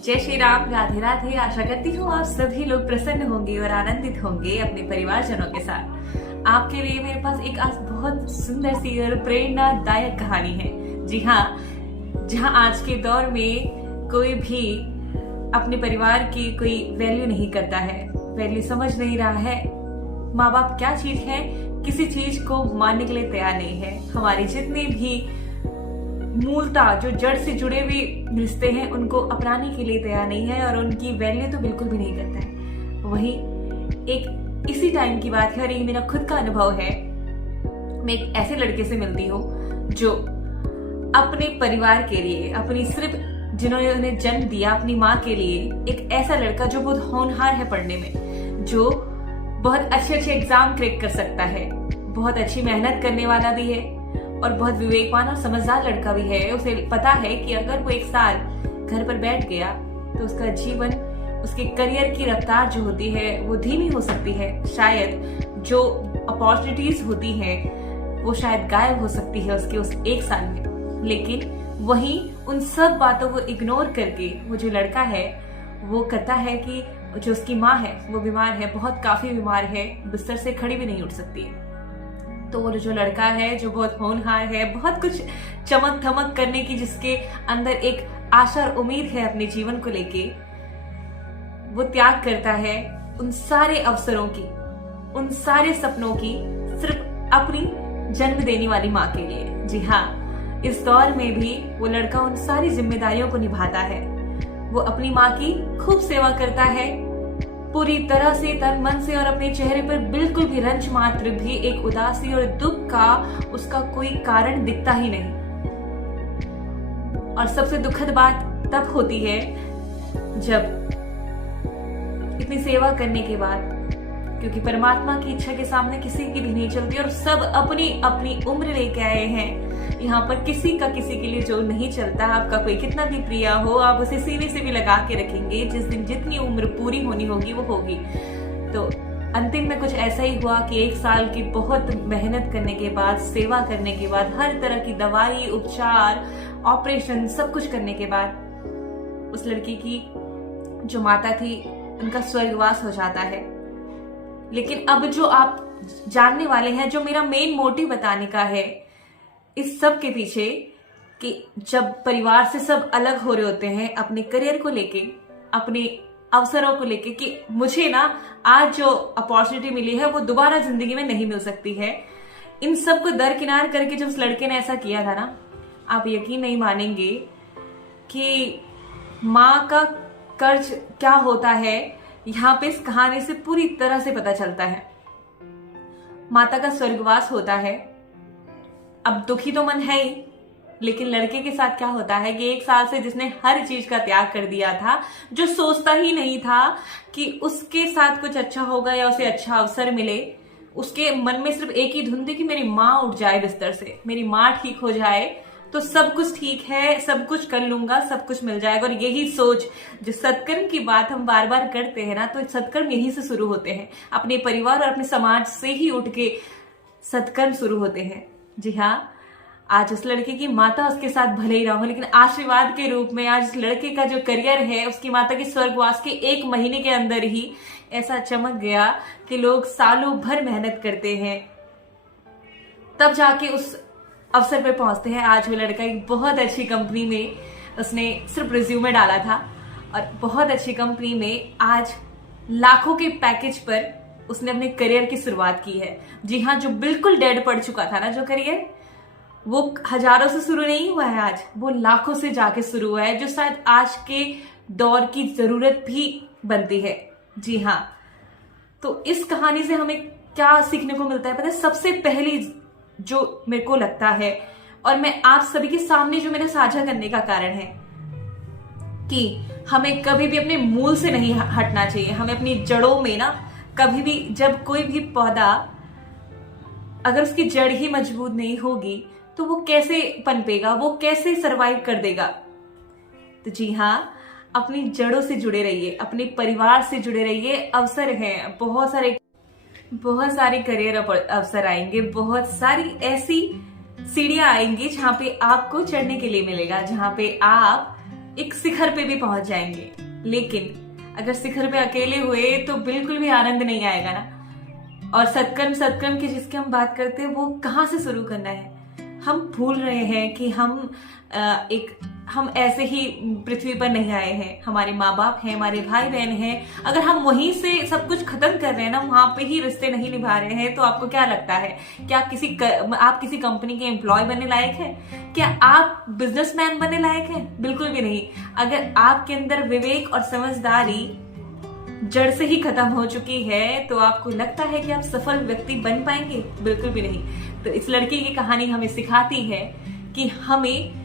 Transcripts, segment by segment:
जय श्री राम, राधे राधे। आशा करती हूँ आप सभी लोग प्रसन्न होंगे और आनंदित होंगे अपने परिवारजनों के साथ। आपके लिए मेरे पास एक आज बहुत सुंदर सी और प्रेरणादायक कहानी है। जी हाँ, जहाँ आज के दौर में कोई भी अपने परिवार की कोई वैल्यू नहीं करता है, वैल्यू समझ नहीं रहा है। माँ बाप क्या चीज है, किसी चीज को मानने के लिए तैयार नहीं है। हमारे जितने भी मूलता जो जड़ से जुड़े हुए रिश्ते हैं उनको अपनाने के लिए तैयार नहीं है और उनकी वैल्यू तो बिल्कुल भी नहीं करता है। वही एक इसी टाइम की बात है और ये मेरा खुद का अनुभव है। मैं एक ऐसे लड़के से मिलती हूँ जो अपने परिवार के लिए, अपनी सिर्फ जिन्होंने उन्हें जन्म दिया, अपनी माँ के लिए, एक ऐसा लड़का जो बहुत होनहार है पढ़ने में, जो बहुत अच्छे अच्छे एग्जाम क्रैक कर सकता है, बहुत अच्छी मेहनत करने वाला भी है और बहुत विवेकवान और समझदार लड़का भी है। उसे पता है कि अगर वो एक साल घर पर बैठ गया तो उसका जीवन, उसके करियर की रफ्तार जो होती है वो धीमी हो सकती है। शायद जो अपॉर्चुनिटीज होती हैं वो शायद गायब हो सकती है उसके उस एक साल में। लेकिन वहीं उन सब बातों को इग्नोर करके वो जो लड़का है वो कहता है कि जो उसकी माँ है वो बीमार है, बहुत काफी बीमार है, बिस्तर से खड़ी भी नहीं उठ सकती है। तो वो जो लड़का है जो बहुत होनहार है, बहुत कुछ चमक धमक करने की जिसके अंदर एक आशा और उम्मीद है अपने जीवन को लेके, वो त्याग करता है उन सारे अवसरों की, उन सारे सपनों की, सिर्फ अपनी जन्म देने वाली माँ के लिए। जी हाँ, इस दौर में भी वो लड़का उन सारी जिम्मेदारियों को निभाता है। वो अपनी माँ की खूब सेवा करता है पूरी तरह से, तन मन से, और अपने चेहरे पर बिल्कुल भी रंच मात्र भी एक उदासी और दुख का उसका कोई कारण दिखता ही नहीं। और सबसे दुखद बात तब होती है जब इतनी सेवा करने के बाद, क्योंकि परमात्मा की इच्छा के सामने किसी की भी नहीं चलती और सब अपनी अपनी उम्र लेके आए हैं यहाँ पर। किसी का किसी के लिए जो नहीं चलता, आपका कोई कितना भी प्रिय हो, आप उसे सीने से भी लगा के रखेंगे। जिस दिन जितनी उम्र पूरी होनी होगी वो होगी। तो अंतिम में कुछ ऐसा ही हुआ कि एक साल की बहुत मेहनत करने के बाद, सेवा करने के बाद, हर तरह की दवाई, उपचार, ऑपरेशन, सब कुछ करने के बाद उस लड़की की जो माता थी उनका स्वर्गवास हो जाता है। लेकिन अब जो आप जानने वाले हैं, जो मेरा मेन मोटिव बताने का है इस सब के पीछे, कि जब परिवार से सब अलग हो रहे होते हैं अपने करियर को लेके, अपने अवसरों को लेके, कि मुझे ना आज जो अपॉर्चुनिटी मिली है वो दोबारा जिंदगी में नहीं मिल सकती है, इन सब को दरकिनार करके जब उस लड़के ने ऐसा किया था ना, आप यकीन नहीं मानेंगे कि माँ का कर्ज क्या होता है यहाँ पे इस कहानी से पूरी तरह से पता चलता है। माता का स्वर्गवास होता है। अब दुखी तो मन है ही, लेकिन लड़के के साथ क्या होता है कि एक साल से जिसने हर चीज का त्याग कर दिया था, जो सोचता ही नहीं था कि उसके साथ कुछ अच्छा होगा या उसे अच्छा अवसर मिले, उसके मन में सिर्फ एक ही धुन थी कि मेरी माँ उठ जाए बिस्तर से, मेरी माँ ठीक हो जाए तो सब कुछ ठीक है, सब कुछ कर लूंगा, सब कुछ मिल जाएगा। और यही सोच, जो सत्कर्म की बात हम बार बार करते हैं ना, तो सत्कर्म यहीं से शुरू होते हैं, अपने परिवार और अपने समाज से ही उठ के सत्कर्म शुरू होते हैं। जी हाँ, आज उस लड़के की माता उसके साथ भले ही ना हो, लेकिन आशीर्वाद के रूप में आज उस लड़के का जो करियर है, उसकी माता की स्वर्गवास के 1 महीने के अंदर ही ऐसा चमक गया कि लोग सालों भर मेहनत करते हैं तब जाके उस अवसर पे पहुंचते हैं। आज वो लड़का एक बहुत अच्छी कंपनी में, उसने सिर्फ रिज्यूमे डाला था और बहुत अच्छी कंपनी में आज लाखों के पैकेज पर उसने अपने करियर की शुरुआत की है। जी हाँ, जो बिल्कुल डेड पड़ चुका था ना जो करियर, वो हजारों से शुरू नहीं हुआ है, आज वो लाखों से जाके शुरू हुआ है, जो शायद आज के दौर की जरूरत भी बनती है। जी हाँ, तो इस कहानी से हमें क्या सीखने को मिलता है पता है? सबसे पहली जो मेरे को लगता है, और मैं आप सभी के सामने जो मेरा साझा करने का कारण है, कि हमें कभी भी अपने मूल से नहीं हटना चाहिए। हमें अपनी जड़ों में ना, कभी भी जब कोई भी पौधा, अगर उसकी जड़ ही मजबूत नहीं होगी तो वो कैसे पनपेगा, वो कैसे सरवाइव कर देगा। तो जी हाँ, अपनी जड़ों से जुड़े रहिए, अपने परिवार से जुड़े रहिए। अवसर हैं बहुत सारे करियर अवसर आएंगे, बहुत सारी ऐसी सीढ़ियां आएंगी जहां पे आपको चढ़ने के लिए मिलेगा, जहां पे आप एक शिखर पे भी पहुंच जाएंगे। लेकिन अगर शिखर पे अकेले हुए तो बिल्कुल भी आनंद नहीं आएगा ना। और सत्कर्म की जिसकी हम बात करते हैं वो कहाँ से शुरू करना है? हम भूल रहे हैं कि हम ऐसे ही पृथ्वी पर नहीं आए हैं। हमारे माँ बाप हैं, हमारे भाई बहन हैं। अगर हम वहीं से सब कुछ खत्म कर रहे हैं ना, वहां पे ही रिश्ते नहीं निभा रहे हैं, तो आपको क्या लगता है क्या आप किसी कंपनी के एम्प्लॉय बनने लायक हैं? क्या आप बिजनेसमैन बनने लायक हैं? बिल्कुल भी नहीं। अगर आपके अंदर विवेक और समझदारी जड़ से ही खत्म हो चुकी है तो आपको लगता है कि आप सफल व्यक्ति बन पाएंगे? बिल्कुल भी नहीं। तो इस लड़की की कहानी हमें सिखाती है कि हमें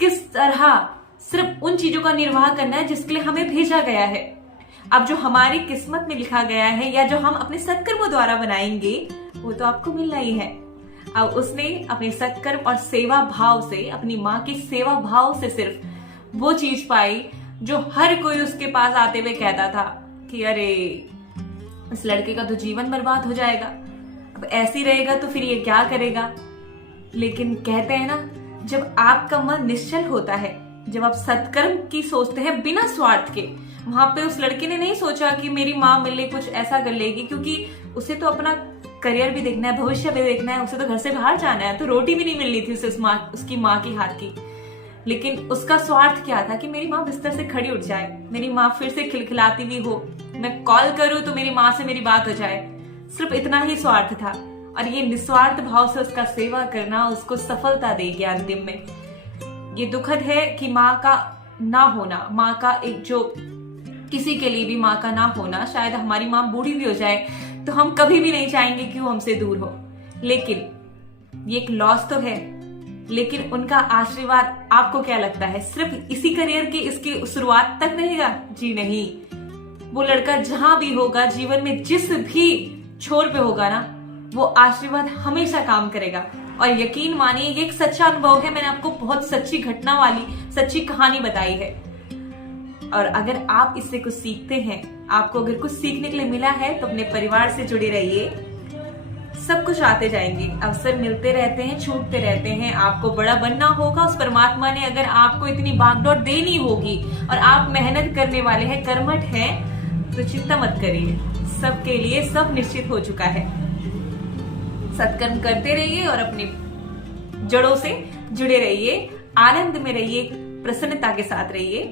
किस तरह सिर्फ उन चीजों का निर्वाह करना है जिसके लिए हमें भेजा गया है। अब जो हमारी किस्मत में लिखा गया है या जो हम अपने सत्कर्मों द्वारा बनाएंगे वो तो आपको मिलना ही है। अब उसने अपने सत्कर्म और सेवा भाव से, अपनी माँ की सेवा भाव से सिर्फ वो चीज पाई जो हर कोई उसके पास आते हुए कहता था कि अरे इस लड़के का तो जीवन बर्बाद हो जाएगा, अब ऐसे रहेगा तो फिर ये क्या करेगा। लेकिन कहते हैं ना, जब आपका मन निश्चल होता है, जब आप सत्कर्म की सोचते हैं बिना स्वार्थ के, वहां पे उस लड़के ने नहीं सोचा कि मेरी माँ मेरे लिए कुछ ऐसा कर लेगी, क्योंकि उसे तो अपना करियर भी देखना है, भविष्य भी देखना है, उसे तो घर से बाहर जाना है। तो रोटी भी नहीं मिलनी थी उसे उसकी माँ की हाथ की। लेकिन उसका स्वार्थ क्या था कि मेरी माँ बिस्तर से खड़ी उठ जाए, मेरी माँ फिर से खिलखिलाती भी हो, मैं कॉल करूं तो मेरी माँ से मेरी बात हो जाए। सिर्फ इतना ही स्वार्थ था। और ये निस्वार्थ भाव से उसका सेवा करना उसको सफलता दे गया अंतिम में। ये दुखद है कि माँ का ना होना, माँ का एक जो किसी के लिए भी माँ का ना होना, शायद हमारी माँ बूढ़ी भी हो जाए तो हम कभी भी नहीं चाहेंगे कि वो हमसे दूर हो। लेकिन ये एक लॉस तो है। लेकिन उनका आशीर्वाद आपको क्या लगता है सिर्फ इसी करियर की इसकी शुरुआत तक रहेगा? जी नहीं। वो लड़का जहां भी होगा, जीवन में जिस भी छोर पे होगा ना, वो आशीर्वाद हमेशा काम करेगा। और यकीन मानिए ये एक सच्चा अनुभव है। मैंने आपको बहुत सच्ची घटना वाली सच्ची कहानी बताई है। और अगर आप इससे कुछ सीखते हैं, आपको अगर कुछ सीखने के लिए मिला है, तो अपने परिवार से जुड़े रहिए। सब कुछ आते जाएंगे, अवसर मिलते रहते हैं, छूटते रहते हैं। आपको बड़ा बनना होगा, उस परमात्मा ने अगर आपको इतनी भागदौड़ देनी होगी और आप मेहनत करने वाले हैं, कर्मठ हैं, तो चिंता मत करिए। सबके लिए सब निश्चित हो चुका है। सत्कर्म करते रहिए और अपनी जड़ों से जुड़े रहिए, आनंद में रहिए, प्रसन्नता के साथ रहिए।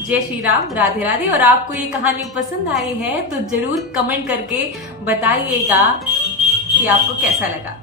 जय श्री राम, राधे राधे। और आपको ये कहानी पसंद आई है तो जरूर कमेंट करके बताइएगा कि आपको कैसा लगा।